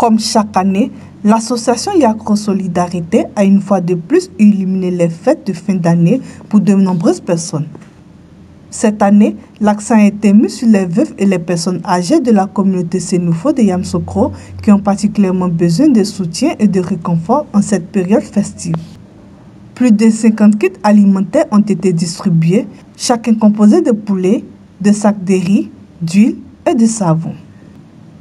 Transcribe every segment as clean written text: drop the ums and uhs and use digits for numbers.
Comme chaque année, l'association Yakro Solidarité a une fois de plus illuminé les fêtes de fin d'année pour de nombreuses personnes. Cette année, l'accent a été mis sur les veuves et les personnes âgées de la communauté Sénoufo de Yamoussoukro qui ont particulièrement besoin de soutien et de réconfort en cette période festive. Plus de 50 kits alimentaires ont été distribués, chacun composé de poulets, de sacs de riz, d'huile et de savon.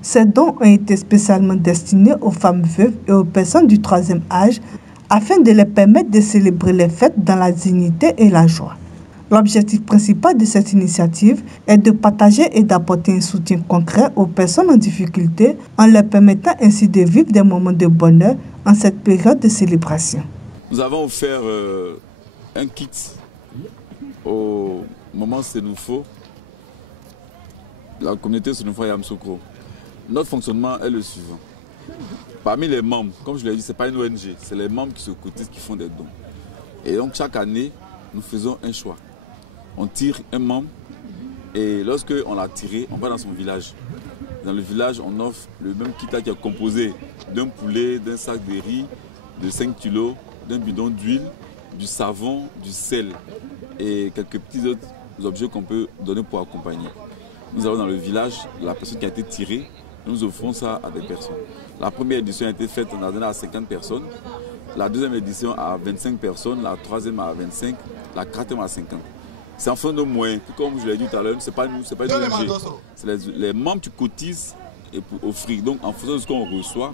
Ces dons ont été spécialement destinés aux femmes veuves et aux personnes du troisième âge afin de les permettre de célébrer les fêtes dans la dignité et la joie. L'objectif principal de cette initiative est de partager et d'apporter un soutien concret aux personnes en difficulté en leur permettant ainsi de vivre des moments de bonheur en cette période de célébration. Nous avons offert un kit au moment Sénoufo, la communauté Sénoufo Yamoussoukro. Notre fonctionnement est le suivant. Parmi les membres, comme je l'ai dit, ce n'est pas une ONG, c'est les membres qui se cotisent, qui font des dons. Et donc chaque année, nous faisons un choix. On tire un membre et lorsque on l'a tiré, on va dans son village. Dans le village, on offre le même kit qui est composé d'un poulet, d'un sac de riz, de 5 kilos, d'un bidon d'huile, du savon, du sel et quelques petits autres objets qu'on peut donner pour accompagner. Nous avons dans le village la personne qui a été tirée. Nous offrons ça à des personnes. La première édition a été faite, on a donné à 50 personnes. La deuxième édition à 25 personnes, la troisième à 25, la quatrième à 50. C'est en fonction de nos moyens. Comme je l'ai dit tout à l'heure, ce n'est pas nous, ce n'est pas une ONG. C'est les membres qui cotisent et pour offrir. Donc en fonction de ce qu'on reçoit,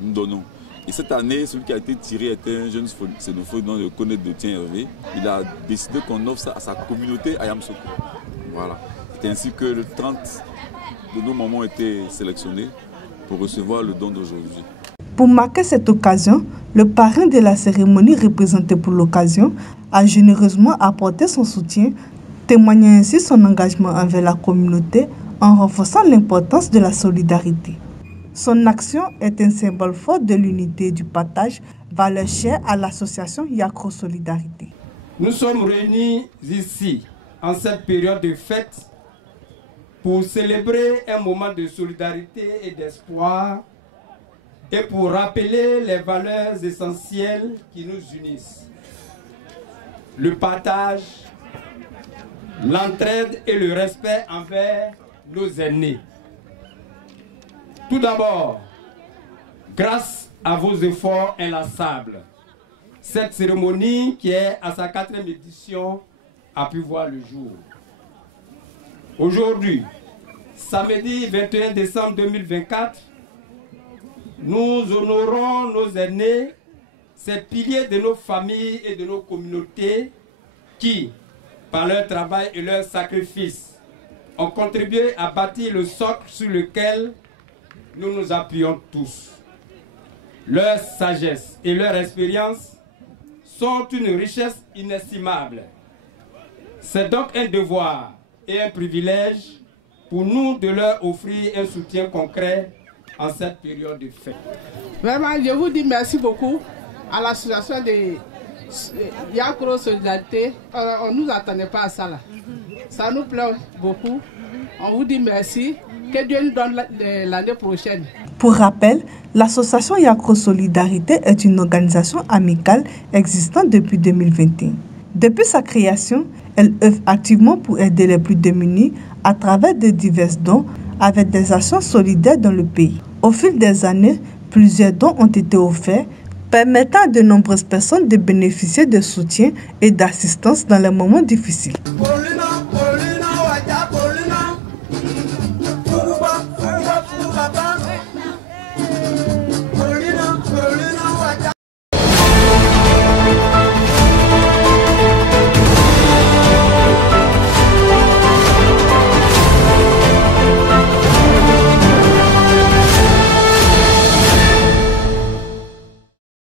nous donnons. Et cette année, celui qui a été tiré était un jeune Sénoufo dont je connais de Tien Hervé. Il a décidé qu'on offre ça à sa communauté à Yamoussoukro. Voilà. C'est ainsi que le 30 de nos mamans ont été sélectionnés pour recevoir le don d'aujourd'hui. Pour marquer cette occasion, le parrain de la cérémonie représenté pour l'occasion a généreusement apporté son soutien, témoignant ainsi son engagement envers la communauté en renforçant l'importance de la solidarité. Son action est un symbole fort de l'unité et du partage, valeur chère à l'association Yakro Solidarité. Nous sommes réunis ici en cette période de fête pour célébrer un moment de solidarité et d'espoir et pour rappeler les valeurs essentielles qui nous unissent. Le partage, l'entraide et le respect envers nos aînés. Tout d'abord, grâce à vos efforts inlassables, cette cérémonie qui est à sa 4e édition a pu voir le jour. Aujourd'hui, samedi 21 décembre 2024, nous honorons nos aînés, ces piliers de nos familles et de nos communautés qui, par leur travail et leur sacrifice, ont contribué à bâtir le socle sur lequel nous nous appuyons tous. Leur sagesse et leur expérience sont une richesse inestimable. C'est donc un devoir et un privilège pour nous de leur offrir un soutien concret en cette période de fête. Vraiment, je vous dis merci beaucoup à l'association de Yakro Solidarité. On ne nous attendait pas à ça là. Ça nous plaît beaucoup. On vous dit merci. Que Dieu nous donne l'année prochaine. Pour rappel, l'association Yakro Solidarité est une organisation amicale existante depuis 2021. Depuis sa création, elle œuvre activement pour aider les plus démunis à travers de divers dons avec des actions solidaires dans le pays. Au fil des années, plusieurs dons ont été offerts, permettant à de nombreuses personnes de bénéficier de soutien et d'assistance dans les moments difficiles.